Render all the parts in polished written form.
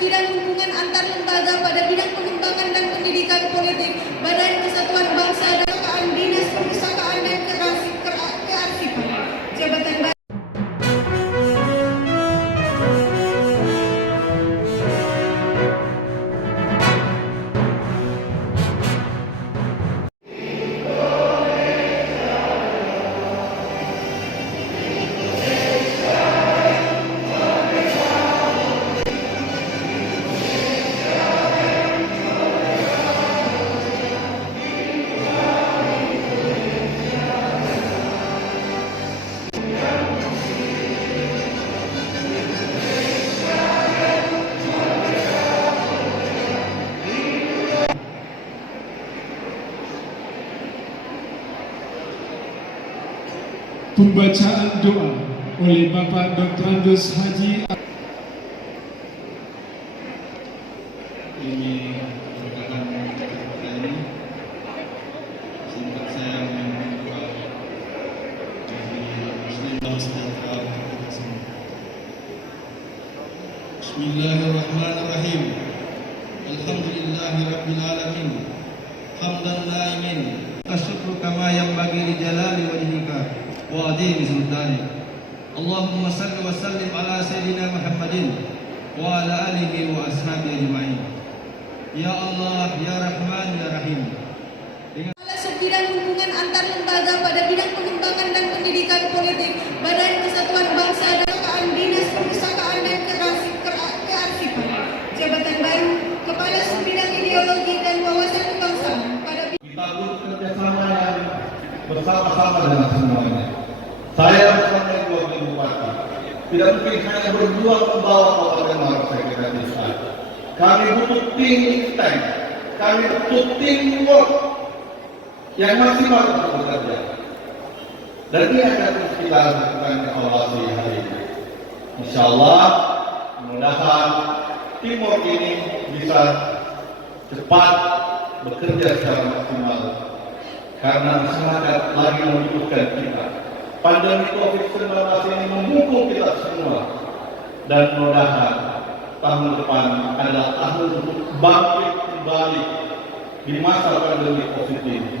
Sebidang Hubungan Antar Lembaga pada bidang pengembangan dan pendidikan politik, Badan Kesatuan Bangsa dan Kepustakaan, Dinas Perpustakaan dan Kearsipan, Jabatan Pembacaan doa oleh Bapak Dr. Andos Haji. Ini merupakan ini sempat saya mendoa Bismillahirrahmanirrahim. Alhamdulillahirabbil alamin. Hamdan naimin. Asyukru kama yanbaghi li jalali wajhika wa adhimi sultanik. Allahumma salli wa sallim ala sayyidina Muhammadin wa ala alihi wa ashabihi ajma'in. Ya Allah, ya Rahman, ya Rahim. Sebidang Hubungan Antar Lembaga pada bidang pengembangan dan pendidikan politik, Badan Kesatuan Bangsa dan Kepustakaan, Dinas Perpustakaan dan Kearsipan, Jabatan Baru, Kepala Sebidang Ideologi dan Wawasan Kebangsaan pada kita butuh kerjasama yang bersama-sama dengan semuanya. Saya bersama Ibu Wakil Bupati tidak mungkin hanya berdua membawa Kabupaten Maros Sekira Desa. Kami butuh tim tank, kami butuh teamwork yang maksimal untuk bekerja. Dan ini akan terus kita lakukan evaluasi hari ini. Insya Allah, mudah-mudahan teamwork ini bisa cepat bekerja secara maksimal. Karena masyarakat lagi membutuhkan kita. Pandemi COVID-19 ini memukul kita semua. Dan mudah-mudahan tahun depan adalah tahun untuk bangkit kembali di masa pandemi COVID ini.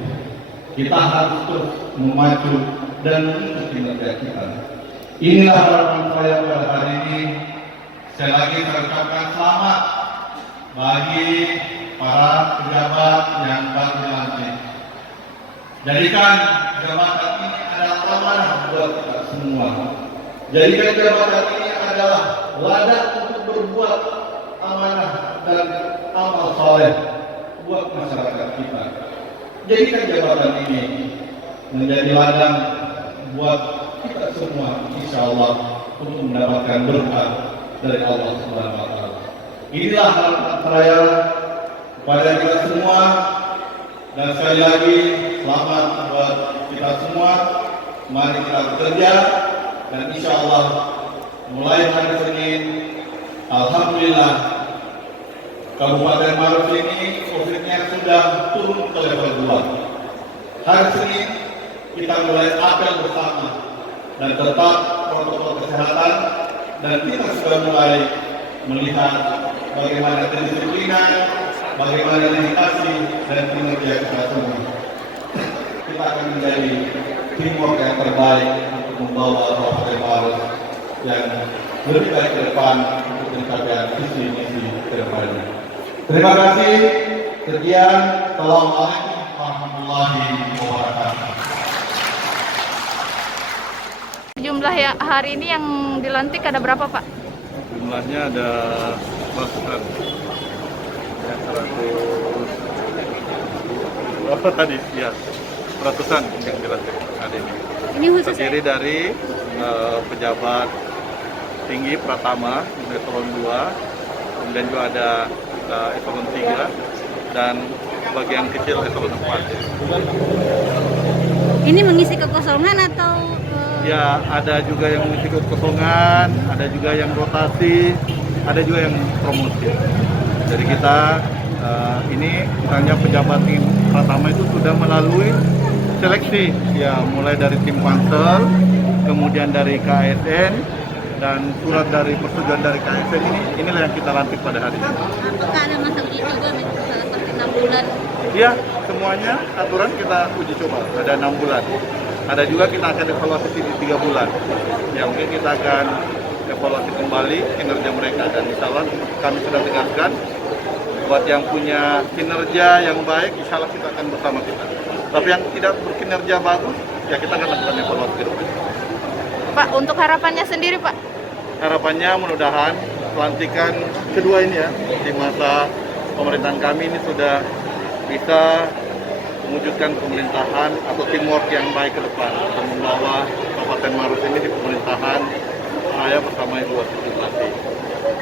Kita harus terus memacu dan mengikuti kinerja kita. Inilah harapan saya pada hari ini. Sekali lagi saya ucapkan selamat bagi para pejabat yang baru dilantik. Jadikan jabatan ini adalah amanah buat kita semua. Jadikan jabatan ini adalah wadah untuk berbuat amanah dan amal soleh buat masyarakat kita. Jadikan jabatan ini menjadi ladang buat kita semua, insya Allah, untuk mendapatkan berkah dari Allah Subhanahu wa Ta'ala. Inilah harapan saya kepada kita semua, dan sekali lagi selamat buat kita semua. Mari kita bekerja, dan insya Allah mulai hari Senin, alhamdulillah Kabupaten Maros ini COVID-nya sudah turun ke level 2. Hari Senin kita mulai apel bersama dan tetap protokol kesehatan, dan kita sudah mulai melihat bagaimana kedisiplinan, bagaimana dedikasi dan kinerja kita semua. Kita akan menjadi teamwork yang terbaik untuk membawa Kabupaten Maros yang lebih baik ke depan untuk pencapaian visi misi ke depannya. Terima kasih. Sekian. Assalamualaikum warahmatullahi wabarakatuh. Jumlah hari ini yang dilantik ada berapa, Pak? Jumlahnya ada ratusan. Ya, 100 berapa tadi? Ya, ratusan yang dilantik hari ini. Ini khusus terdiri dari pejabat tinggi Pratama eselon 2, kemudian juga ada eselon 3 dan bagian kecil eselon 4. Ini mengisi kekosongan atau Ya, ada juga yang mengisi kekosongan, ada juga yang rotasi, ada juga yang promosi. Jadi kita ini misalnya pejabat tim Pratama itu sudah melalui seleksi, ya mulai dari tim Pansel, kemudian dari KSN, dan surat dari persetujuan dari KSN inilah yang kita lantik pada hari ini. Apakah ada masa uji coba seperti 6 bulan? Iya, semuanya aturan kita uji coba, ada 6 bulan. Ada juga kita akan evaluasi di 3 bulan. Ya mungkin kita akan evaluasi kembali kinerja mereka, dan insya Allah kami sudah tegaskan buat yang punya kinerja yang baik, insya Allah kita akan bersama kita. Tapi yang tidak berkinerja bagus, ya kita akan lakukan evaluasi ke depan. Pak, untuk harapannya sendiri Pak? Harapannya mudah-mudahan pelantikan kedua ini ya, di masa pemerintahan kami ini sudah bisa mewujudkan pemerintahan atau teamwork yang baik ke depan untuk membawa Kabupaten Maros ini di pemerintahan saya bersama Ibu Wakil Bupati.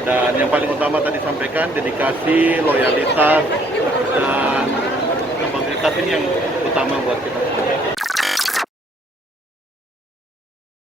Dan yang paling utama tadi sampaikan dedikasi, loyalitas, dan kapabilitas ini yang utama buat kita.